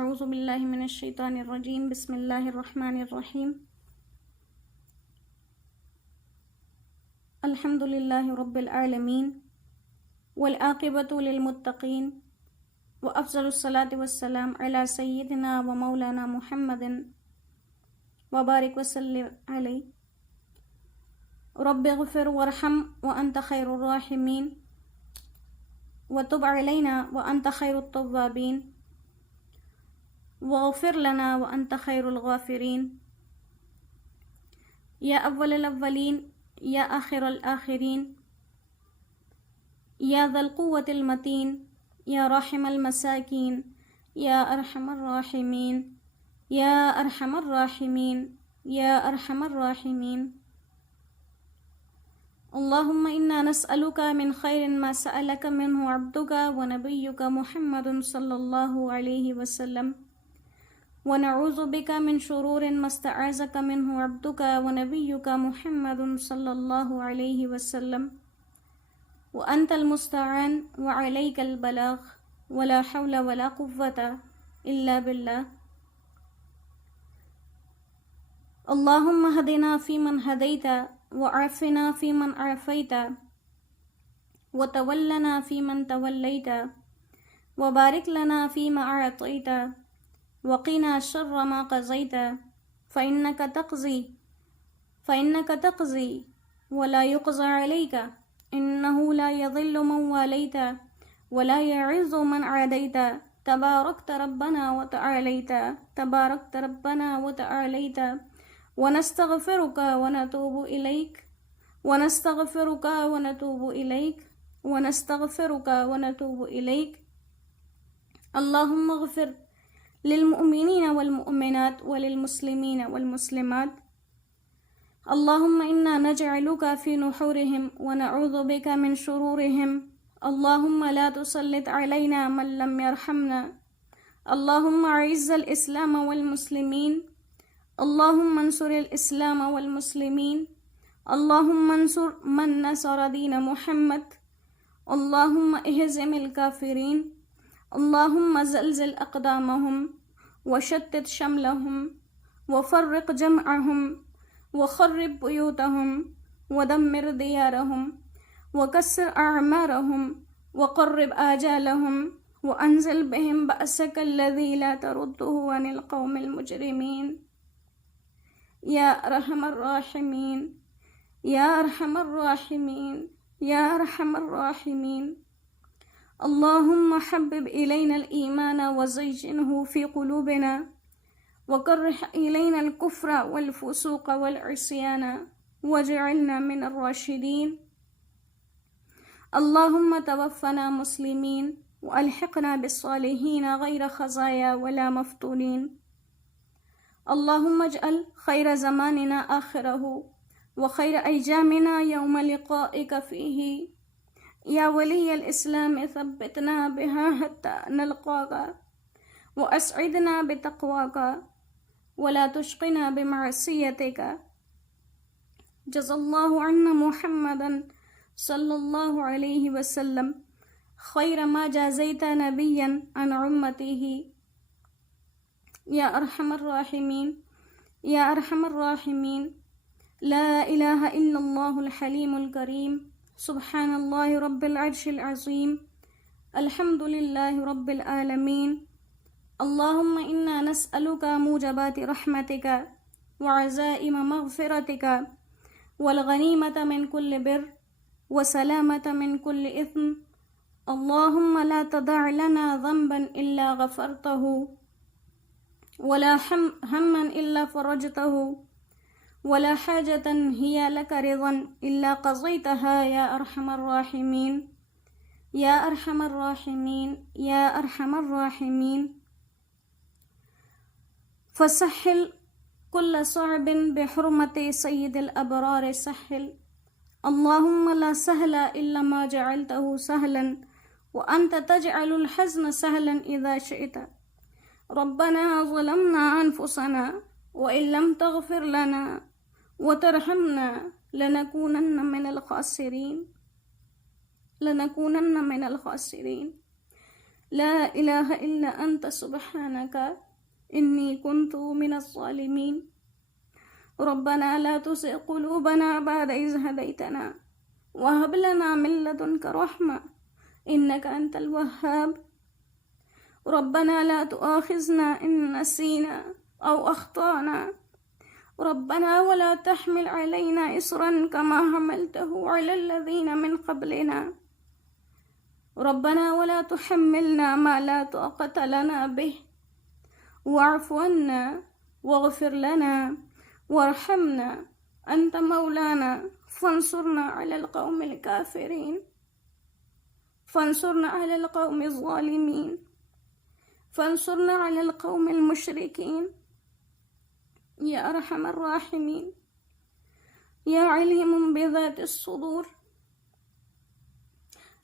اعوذ باللہ من الشیطان الرجیم بسم اللہ الرحمن الرحیم الحمد للہ رب العالمین والعاقبۃ للمتقین وافضل الصلاة والسلام علی سیدنا و مولانا محمد وبارک وسلم علیہ رب اغفر وارحم وانت خیر الراحمین وتب علینا وانت خیر التوابین واغفر لنا وانت خیر الغافرین یا اول الاولین یا آخر الآخرین یا ذا القوة المتین یا راحم المساکین یا ارحم الراحمین یا ارحم الراحمین یا ارحم الراحمین اللهم إنا نسألك من خير ما سألك منه عبدك ونبيك محمد صلى الله عليه وسلم ونعوذ بك من شرور ما استعاذك منه عبدك ونبيك محمد صلى الله عليه وسلم وأنت المستعان وعليك البلاغ ولا حول ولا قوة إلا بالله اللهم هدنا فيمن هديت وعافنا فيمن عافيت وتولنا فيمن توليت وبارك لنا فيما أعطيت وقنا شر ما قضيت فإنك تقضي ولا يقضى عليك إنه لا يضل من واليت ولا يعز من عاديت تباركت ربنا وتعاليت ونستغفرك ونتوب إليك اللهم اغفر للمؤمنين والمؤمنات وللمسلمين والمسلمات اللهم إنا نجعلك في نحورهم ونعوذ بك من شرورهم اللهم لا تسلط علينا من لم يرحمنا اللهم أعز الإسلام والمسلمين اللهم انصر الإسلام والمسلمين اللهم انصر من نصر دين محمد اللهم اهزم الكافرين اللهم زلزل أقدامهم وشتت شملهم وفرق جمعهم وخرب بيوتهم ودمر ديارهم وكسر أعمارهم وقرب آجالهم وأنزل بهم بأسك الذي لا ترده عن القوم المجرمين يا أرحم الراحمين يا أرحم الراحمين يا أرحم الراحمين اللهم حبب إلينا الإيمان وزينه في قلوبنا وكره إلينا الكفر والفسوق والعصيان واجعلنا من الراشدين اللهم توفنا مسلمين وألحقنا بالصالحين غير خزايا ولا مفتونين اللهم اجعل خير زماننا آخره وخير أيامنا يوم لقائك فيه يا ولي الإسلام ثبتنا بها حتى نلقاك وأسعدنا بتقواك ولا تشقنا بمعصيتك جزا الله عنا محمدا صلى الله عليه وسلم خير ما جازيت نبيا عن أمته يا أرحم الراحمين يا أرحم الراحمين لا إله إلا الله الحليم الكريم سبحان الله رب العرش العظيم الحمد لله رب العالمين اللهم إنا نسألك موجبات رحمتك وعزائم مغفرتك والغنيمة من كل بر وسلامة من كل إثم اللهم لا تدع لنا ذنبا إلا غفرته ولا هما إلا فرجته ولا حاجة هي لك رضا إلا قضيتها يا أرحم الراحمين يا أرحم الراحمين يا أرحم الراحمين فسهل كل صعب بحرمة سيد الأبرار سهل اللهم لا سهل إلا ما جعلته سهلا وأنت تجعل الحزن سهلا إذا شئت ربنا ظلمنا أنفسنا وإن لم تغفر لنا وترحمنا لنكونن من الخاسرين لا إله إلا أنت سبحانك إني كنت من الظالمين ربنا لا تزغ قلوبنا بعد إذ هديتنا وهب لنا من لدنك رحمة إنك أنت الوهاب ربنا لا تؤاخذنا إن نسينا أو أخطأنا ربنا ولا تحمل علينا إصرا كما حملته على الذين من قبلنا ربنا ولا تحملنا ما لا طاقة لنا به واعف عنا واغفر لنا وارحمنا أنت مولانا فانصرنا على القوم الكافرين فانصرنا على القوم الظالمين فانصرنا على القوم المشركين يا أرحم الراحمين يا عليم بذات الصدور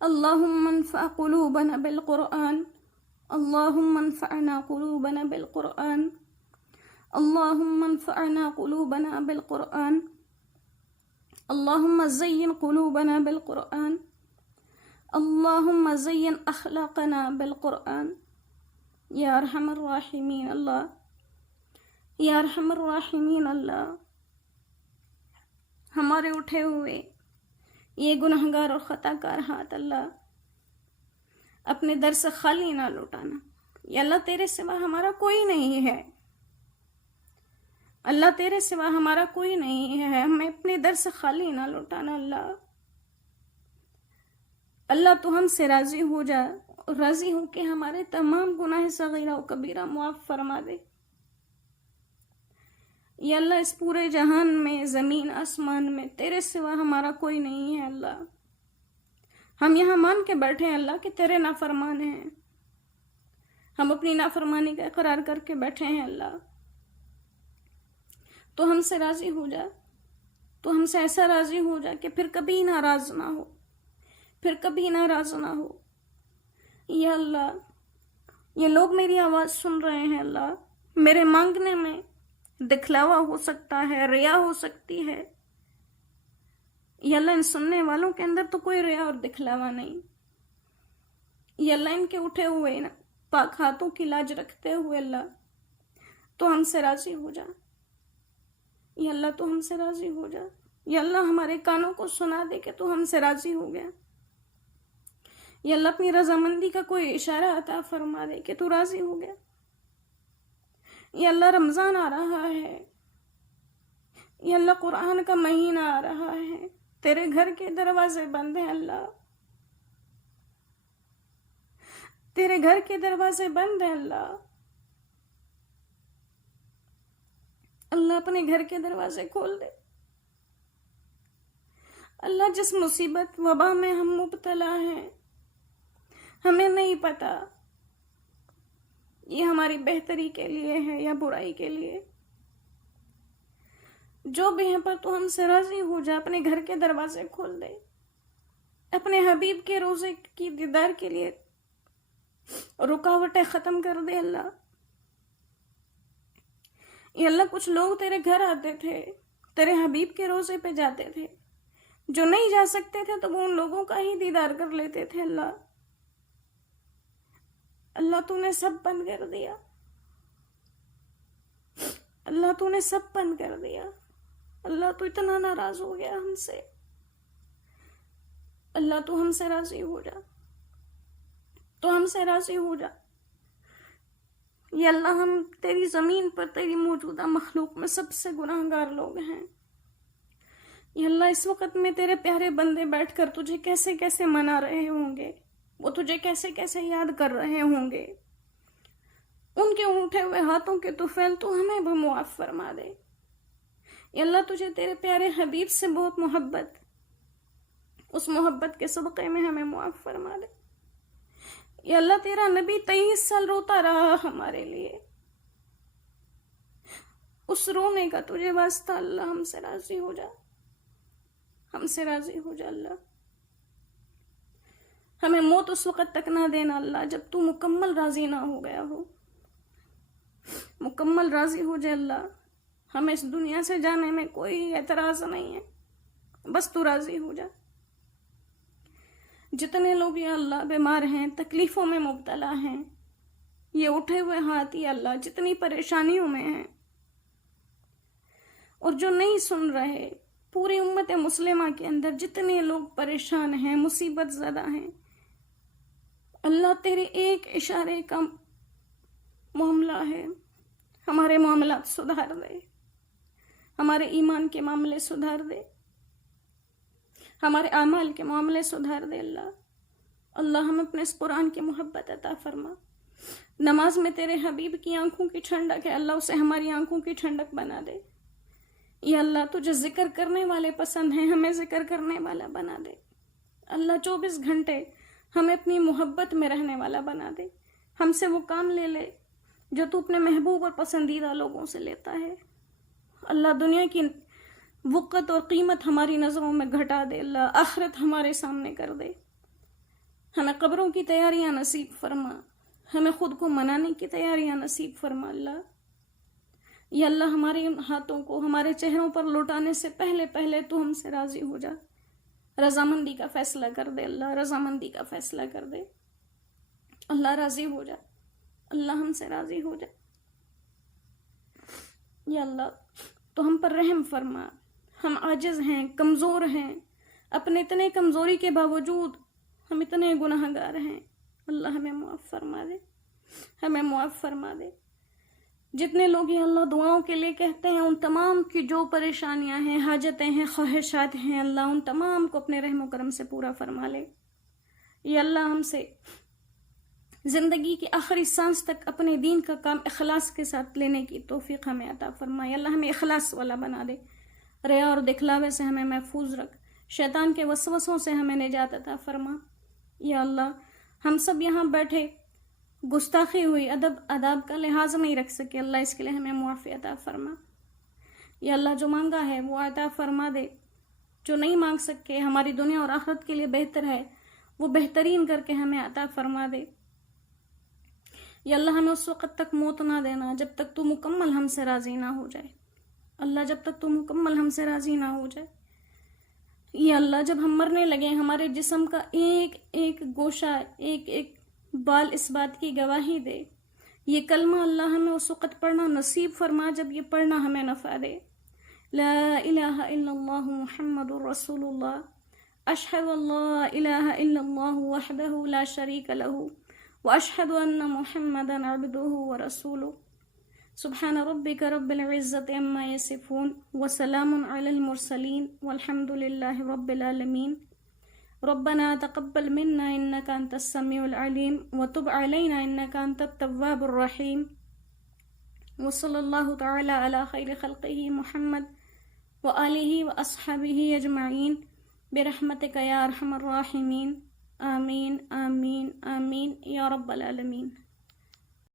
اللهم انفع قلوبنا بالقرآن اللهم انفعنا قلوبنا بالقرآن اللهم انفعنا قلوبنا بالقرآن اللهم زين قلوبنا بالقرآن اللهم زين أخلاقنا بالقرآن يا أرحم الراحمين الله یا ارحم الراحمین اللہ، ہمارے اٹھے ہوئے یہ گنہگار اور خطا کار ہاتھ اللہ اپنے در سے خالی نہ لوٹانا۔ یا اللہ تیرے سوا ہمارا کوئی نہیں ہے، اللہ تیرے سوا ہمارا کوئی نہیں ہے، ہمیں اپنے در سے خالی نہ لوٹانا اللہ۔ اللہ تو ہم سے راضی ہو جا، راضی ہو کے ہمارے تمام گناہ صغیرہ و کبیرہ معاف فرما دے۔ یا اللہ اس پورے جہان میں، زمین آسمان میں تیرے سوا ہمارا کوئی نہیں ہے اللہ۔ ہم یہاں مان کے بیٹھے ہیں اللہ کہ تیرے نافرمان ہیں، ہم اپنی نافرمانی کا اقرار کر کے بیٹھے ہیں اللہ۔ تو ہم سے راضی ہو جا، تو ہم سے ایسا راضی ہو جا کہ پھر کبھی ناراض نہ ہو، پھر کبھی ناراض نہ ہو۔ یا اللہ یہ لوگ میری آواز سن رہے ہیں اللہ، میرے مانگنے میں دکھلاوا ہو سکتا ہے، ریا ہو سکتی ہے، یا اللہ ان سننے والوں کے اندر تو کوئی ریا اور دکھلاوا نہیں۔ یا اللہ ان کے اٹھے ہوئے پاک ہاتھوں کی لاج رکھتے ہوئے اللہ تو ہم سے راضی ہو جا، یا اللہ تو ہم سے راضی ہو جا۔ یا اللہ ہمارے کانوں کو سنا دے کہ تو ہم سے راضی ہو گیا۔ یا اللہ اپنی رضامندی کا کوئی اشارہ عطا فرما دے کہ تو راضی ہو گیا۔ یا اللہ رمضان آ رہا ہے، یا اللہ قرآن کا مہینہ آ رہا ہے، تیرے گھر کے دروازے بند ہیں اللہ، تیرے گھر کے دروازے بند ہیں اللہ۔ اللہ اپنے گھر کے دروازے کھول دے اللہ۔ جس مصیبت وبا میں ہم مبتلا ہیں ہمیں نہیں پتا یہ ہماری بہتری کے لیے ہے یا برائی کے لیے، جو بھی ہے پر تو ہم سے راضی ہو جا، اپنے گھر کے دروازے کھول دے، اپنے حبیب کے روزے کی دیدار کے لیے رکاوٹیں ختم کر دے اللہ۔ یہ اللہ کچھ لوگ تیرے گھر آتے تھے، تیرے حبیب کے روزے پہ جاتے تھے، جو نہیں جا سکتے تھے تو وہ ان لوگوں کا ہی دیدار کر لیتے تھے اللہ۔ اللہ تو نے سب بند کر دیا، اللہ تو نے سب بند کر دیا۔ اللہ تو اتنا ناراض ہو گیا ہم سے، اللہ تو ہم سے راضی ہو جا، تو ہم سے راضی ہو جا۔ یا اللہ ہم تیری زمین پر، تیری موجودہ مخلوق میں سب سے گناہگار لوگ ہیں۔ یا اللہ اس وقت میں تیرے پیارے بندے بیٹھ کر تجھے کیسے کیسے منا رہے ہوں گے، وہ تجھے کیسے کیسے یاد کر رہے ہوں گے، ان کے اٹھے ہوئے ہاتھوں کے طفیل تو ہمیں بھی معاف فرما دے۔ یا اللہ تجھے تیرے پیارے حبیب سے بہت محبت، اس محبت کے صدقے میں ہمیں معاف فرما دے۔ یا اللہ تیرا نبی 23 سال روتا رہا ہمارے لیے، اس رونے کا تجھے واسطہ اللہ ہم سے راضی ہو جا، ہم سے راضی ہو جا اللہ۔ ہمیں موت اس وقت تک نہ دینا اللہ جب تو مکمل راضی نہ ہو گیا ہو، مکمل راضی ہو جائے اللہ۔ ہمیں اس دنیا سے جانے میں کوئی اعتراض نہیں ہے، بس تو راضی ہو جا۔ جتنے لوگ یا اللہ بیمار ہیں، تکلیفوں میں مبتلا ہیں، یہ اٹھے ہوئے ہاتھ یا اللہ جتنی پریشانیوں میں ہیں، اور جو نہیں سن رہے، پوری امت مسلمہ کے اندر جتنے لوگ پریشان ہیں، مصیبت زدہ ہیں، اللہ تیرے ایک اشارے کا معاملہ ہے، ہمارے معاملات سدھار دے، ہمارے ایمان کے معاملے سدھار دے، ہمارے اعمال کے معاملے سدھار دے۔ اللہ ہم اپنے اس قرآن کی محبت عطا فرما۔ نماز میں تیرے حبیب کی آنکھوں کی ٹھنڈک ہے، اللہ اسے ہماری آنکھوں کی ٹھنڈک بنا دے۔ یا اللہ تجھے ذکر کرنے والے پسند ہیں، ہمیں ذکر کرنے والا بنا دے۔ اللہ 24 گھنٹے ہمیں اپنی محبت میں رہنے والا بنا دے۔ ہم سے وہ کام لے لے جو تو اپنے محبوب اور پسندیدہ لوگوں سے لیتا ہے۔ اللہ دنیا کی وقت اور قیمت ہماری نظروں میں گھٹا دے، اللہ آخرت ہمارے سامنے کر دے۔ ہمیں قبروں کی تیاریاں نصیب فرما، ہمیں خود کو منانے کی تیاریاں نصیب فرما۔ اللہ یا اللہ ہمارے ان ہاتھوں کو ہمارے چہروں پر لوٹانے سے پہلے پہلے تو ہم سے راضی ہو جا، رضامندی کا فیصلہ کر دے۔ اللہ رضامندی کا فیصلہ کر دے، اللہ راضی ہو جا، اللہ ہم سے راضی ہو جا۔ یا اللہ تو ہم پر رحم فرما، ہم عاجز ہیں، کمزور ہیں، اپنے اتنے کمزوری کے باوجود ہم اتنے گناہگار ہیں، اللہ ہمیں معاف فرما دے، ہمیں معاف فرما دے۔ جتنے لوگ یہ اللہ دعاؤں کے لیے کہتے ہیں، ان تمام کی جو پریشانیاں ہیں، حاجتیں ہیں، خواہشات ہیں، اللہ ان تمام کو اپنے رحم و کرم سے پورا فرما لے۔ یہ اللہ ہم سے زندگی کی آخری سانس تک اپنے دین کا کام اخلاص کے ساتھ لینے کی توفیق ہمیں عطا فرمائے۔ اللہ ہمیں اخلاص والا بنا دے، ریا اور دکھلاوے سے ہمیں محفوظ رکھ، شیطان کے وسوسوں سے ہمیں نجات عطا فرما۔ یا اللہ ہم سب یہاں بیٹھے گستاخی ہوئی، ادب آداب کا لحاظ نہیں رکھ سکے، اللہ اس کے لیے ہمیں معافی عطا فرما۔ یا اللہ جو مانگا ہے وہ عطا فرما دے، جو نہیں مانگ سکے ہماری دنیا اور آخرت کے لیے بہتر ہے وہ بہترین کر کے ہمیں عطا فرما دے۔ یا اللہ ہمیں اس وقت تک موت نہ دینا جب تک تو مکمل ہم سے راضی نہ ہو جائے، اللہ جب تک تو مکمل ہم سے راضی نہ ہو جائے۔ یا اللہ جب ہم مرنے لگے ہمارے جسم کا ایک ایک گوشہ، ایک ایک بال اس بات کی گواہی دے، یہ کلمہ اللہ ہمیں اس وقت پڑھنا نصیب فرما جب یہ پڑھنا ہمیں نفع دے۔ لا الہ الا اللہ محمد رسول اللہ، اشہد ان لا الہ الا اللہ وحدہ لا شریک لہ واشہد ان محمدا عبدہ ورسولہ۔ سبحان ربک رب العزت عما یصفون وسلام علی المرسلین والحمد للہ رب العالمین۔ ربنا تقبل منا انك انت السميع العليم وتب علينا انك انت التواب الرحيم، وصلى الله تعالى على خير خلقه محمد وآله واصحابه اجمعين برحمتك يا ارحم الراحمين، آمين آمين آمين يا رب العالمين۔